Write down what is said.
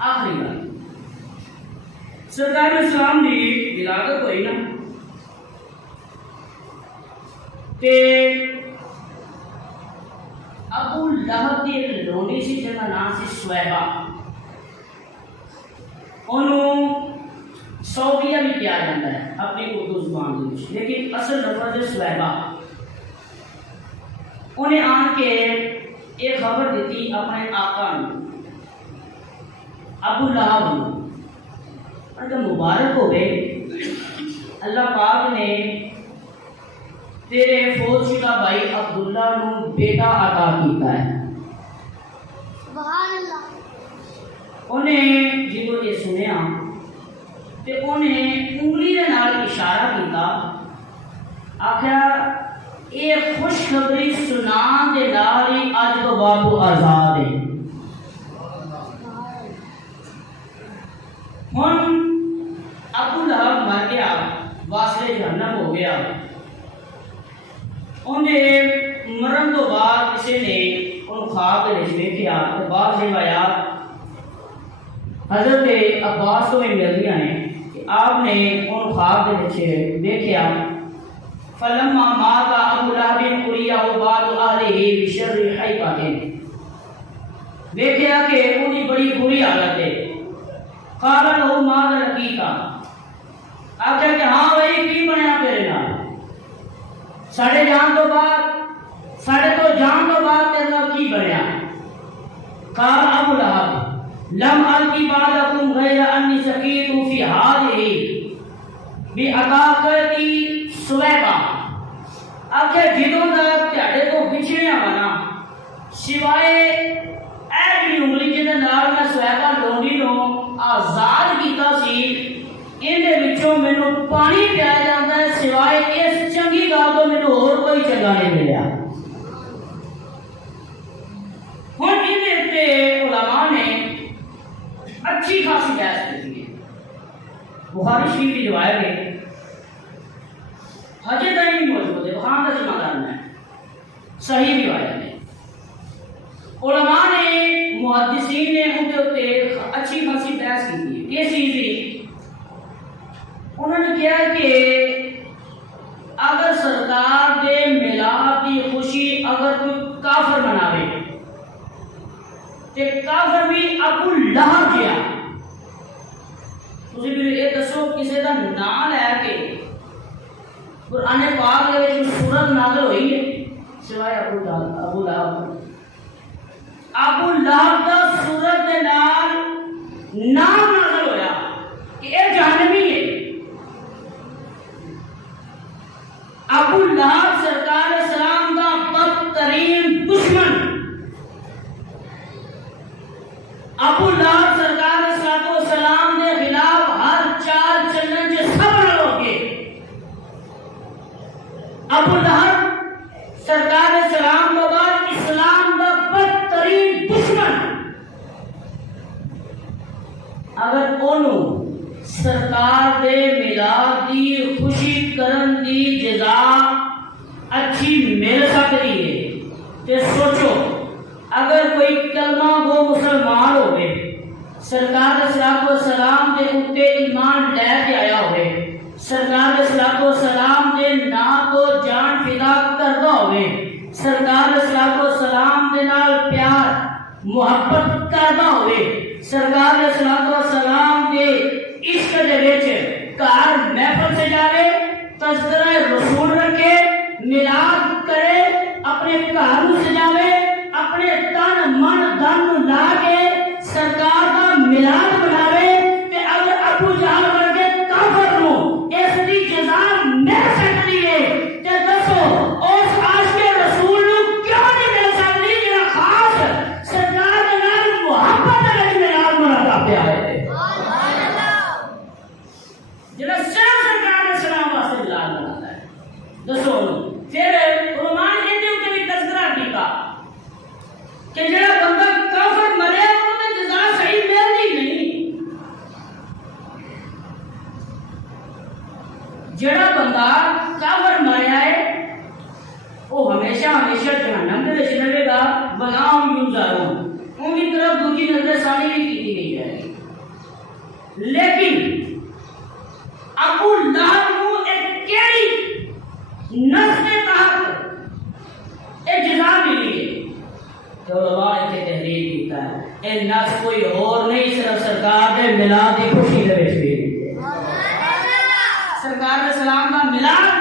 آخری گل سرکار اسلام دی ولادت ہوئی نا تے ابو لہب دی ایک لونڈی سی جن کا نام سی سویبہ، انہوں صوفیہ بھی کیا جاتا ہے اپنی اردو زبان میں، لیکن اصل لفظ ہے سویبہ۔ انہیں آن کے ایک خبر دیتی اپنے آقا نے ابو لہب نے، ان کا مبارک ہو گئے، اللہ پاک نے تیرے فوت شدہ بھائی عبداللہ نو بیٹا عطا کیتا ہے۔ سبحان اللہ۔ انہیں جدو یہ سنیا تے انہیں انگلی دے نال اشارہ کیتا، آخیا یہ خوشخبری سنان دے نال ہی اج تو بعد تو آزاد ہے۔ ہن ابو لہب مر گیا، واسطے جہنم ہو گیا۔ انہیں مرن تو بعد کسی نے ان خواب کے وچ ویکھیا تے بعض روایات حضرت عباس کو بھی ملدیاں ہیں کہ آپ نے ان خواب کے وچ ویکھیا فلما مات ابو لہب قریہ بعد اہلہ بشر حیبہ، ویکھیا کہ انہی بڑی بری حالت ہے۔ قال له ماذا لقيت، آخیا کہ ہاں بھائی کی بنیا تیرے نال، ساڑھے جان تو بعد تیرے نال کی بنیا؟ قال ابو لہب لم القی بعدکم غیر انی سقیت فی هذه بعقاقتی سویبہ، آخیا جدوں دا تہاڈے تو بچھڑیا وانا سوائے اے جڑی انگلی جے نال میں سویبہ لونڈی نو آزاد کیتا سی، اندے وچوں مینوں پانی پیا جاندا ہے، سوائے اس چنگی گل تو مینوں ہور کوئی چنگا نہیں ملیا۔ ہن اندے تے علماء نے اچھی خاصی بحث کی ہے، بخاری شریف کی روایت ہے، حجے تک نہیں موجود ہے، بخاری کا ذمہ دار ہے، صحیح روایت ہے۔ علماء نے محدثین نے ان کے اوپر اچھی خاصی بحث کی ہے۔ کس چیز کی؟ انہوں نے کہا کہ اگر سرکار دے میلاد کی خوشی اگر کوئی کافر مناوے تے کافر بھی ابو لہب جیا، تسی بھی یہ دسو کسی کا نام لے کے قرآن پاک دے وچ سورت نازل ہوئی ہے سوائے ابو لہب؟ ابو لہب دا سورت دے نال نام نازل ہویا کہ اے جہنمی ہے۔ ابو لہب سرکار اسلام دا بدترین دشمن، ابو لہب سرکار اسلام دے خلاف ہر چال چلن چ سب نال ہو کے، ابو لہب سرکار اسلام تو بعد اسلام دا بدترین دشمن، اگر انہوں سرکار دے میلاد دی خوشی کرن دی جزا اچھی مل سکتی ہے تے سوچو اگر کوئی کلمہ گو مسلمان ہوئے، سرکار اسلام دے اتے ایمان لے کے آیا ہوئے، سرکار اسلام دے نام کو جان فدا کرتا ہوئے، سرکار اسلام دے نال پیار محبت کرتا ہوئے، سرکار اسلام دے عشق دے وچ گھر محفل سے جاوے، تذکرہ رسول رکھے، میلاد کرے، اپنے گھر سجاوے، اپنے تن من دن لا کے سرکار کا میلاد بناوے، تے اگر ابو جہل ورگے کافر نو اس دی جزا مل سکتی ہے تے دسو اس عاشق رسول نو کیوں نہیں مل سکتی جڑا خاص سرکار دے نال محبت دے وچ میلاد مناتا پیا ہے، جڑا صرف سرکار اسلام واسطے میلاد مناتا ہے۔ دسو پھر علماء نے ان کے بھی تذکرہ کیتا کہ جڑا بندہ کافر مرے انہوں نے جزا صحیح ملتی نہیں، جڑا بندہ کافر مریا ہے وہ ہمیشہ جہنم میں رہے گا، بلا یوزارون ان کی طرف دوسری نظر ثانی بھی کی گئی ہے۔ کہ علماء نے تحریر کیتا ہے اے نس کوئی اور نہیں صرف سرکار دے میلاد دی خوشی دے وچ بھی سرکار دے سلام دا میلاد